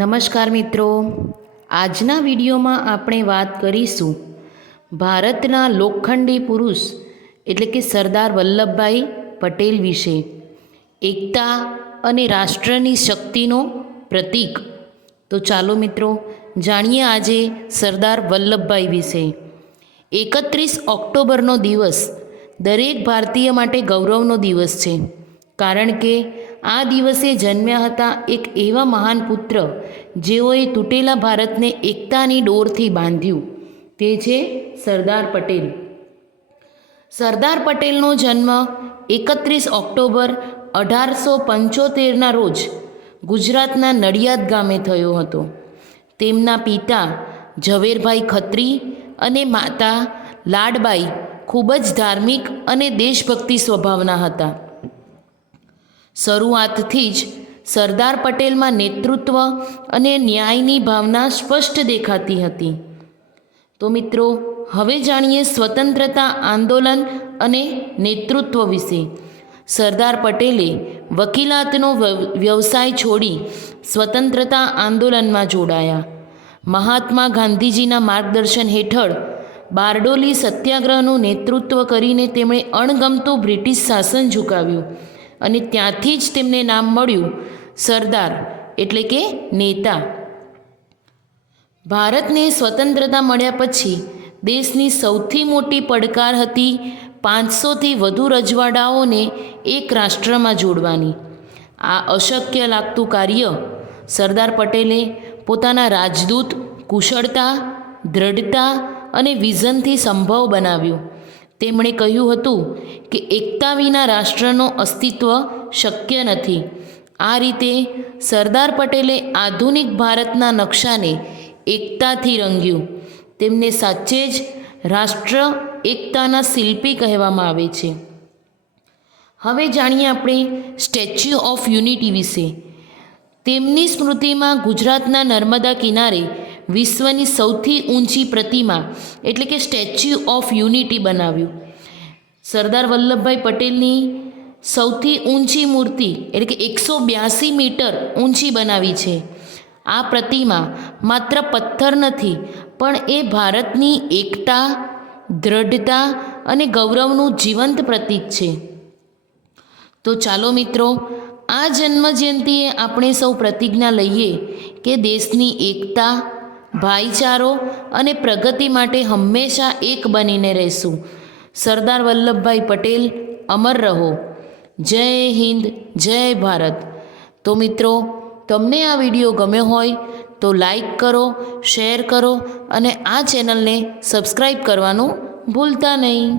નમસ્કાર મિત્રો. આજના વિડીયોમાં આપણે વાત કરીશું ભારતના લોખંડી પુરુષ એટલે કે સરદાર વલ્લભભાઈ પટેલ વિશે. એકતા અને રાષ્ટ્રની શક્તિનો પ્રતીક. તો ચાલો મિત્રો, જાણીએ આજે સરદાર વલ્લભભાઈ વિશે. એકત્રીસ ઓક્ટોબરનો દિવસ દરેક ભારતીય માટે ગૌરવનો દિવસ છે. કારણ કે આ દિવસે જન્મ્યા હતા એક એવા મહાન પુત્ર, જેઓએ તૂટેલા ભારતને એકતાની ડોરથી બાંધ્યું. તે છે સરદાર પટેલ. સરદાર પટેલનો જન્મ એકત્રીસ ઓક્ટોબર અઢારસો પંચોતેરના રોજ ગુજરાતના નડિયાદ ગામે થયો હતો. તેમના પિતા ઝવેરભાઈ ખત્રી અને માતા લાડબાઈ ખૂબ જ ધાર્મિક અને દેશભક્તિ સ્વભાવના હતા. શરૂઆતથી જ સરદાર પટેલમાં નેતૃત્વ અને ન્યાયની ભાવના સ્પષ્ટ દેખાતી હતી. તો મિત્રો, હવે જાણીએ સ્વતંત્રતા આંદોલન અને નેતૃત્વ વિશે. સરદાર પટેલે વકીલાતનો વ્ય- વ્યવસાય છોડી સ્વતંત્રતા આંદોલનમાં જોડાયા. મહાત્મા ગાંધીજીના માર્ગદર્શન હેઠળ બારડોલી સત્યાગ્રહનું નેતૃત્વ કરીને તેમણે અણગમતું બ્રિટિશ શાસન ઝુકાવ્યું. અને ત્યાંથી જ તેમને નામ મળ્યું, સરદાર એટલે કે નેતા. ભારતને સ્વતંત્રતા મળ્યા પછી દેશની સૌથી મોટી પડકાર હતી પાંચસોથી વધુ રજવાડાઓને એક રાષ્ટ્રમાં જોડવાની. આ અશક્ય લાગતું કાર્ય સરદાર પટેલે પોતાના રાજદૂત કુશળતા, દ્રઢતા અને વિઝનથી સંભવ બનાવ્યું. તેમણે કહ્યું હતું કે એકતા વિના રાષ્ટ્રનું અસ્તિત્વ શક્ય નથી. આ રીતે સરદાર પટેલે આધુનિક ભારતના નકશાને એકતાથી રંગ્યું. તેમને સાચે જ રાષ્ટ્ર એકતાના શિલ્પી કહેવામાં આવે છે. હવે જાણીએ આપણે સ્ટેચ્યુ ઓફ યુનિટી વિશે. તેમની સ્મૃતિમાં ગુજરાતના નર્મદા કિનારે વિશ્વની સૌથી ઊંચી પ્રતિમા, એટલે કે સ્ટેચ્યુ ઓફ યુનિટી બનાવ્યું. સરદાર વલ્લભભાઈ પટેલની સૌથી ઊંચી મૂર્તિ, એટલે કે એકસો બ્યાસી મીટર ઊંચી બનાવી છે. આ પ્રતિમા માત્ર પથ્થર નથી, પણ એ ભારતની એકતા, દ્રઢતા અને ગૌરવનું જીવંત પ્રતીક છે. તો ચાલો મિત્રો, આ જન્મજયંતિએ આપણે સૌ પ્રતિજ્ઞા લઈએ કે દેશની એકતા ભાઈચારો અને પ્રગતિ માટે હંમેશા એક બનીને રહેશું. સરદાર વલ્લભભાઈ પટેલ, અમર રહો. જય હિન્દ, જય ભારત. તો મિત્રો, તમને આ વીડિયો ગમ્યો હોય તો લાઈક કરો, શેર કરો અને આ ચેનલને સબસ્ક્રાઈબ કરવાનું ભૂલતા નહીં.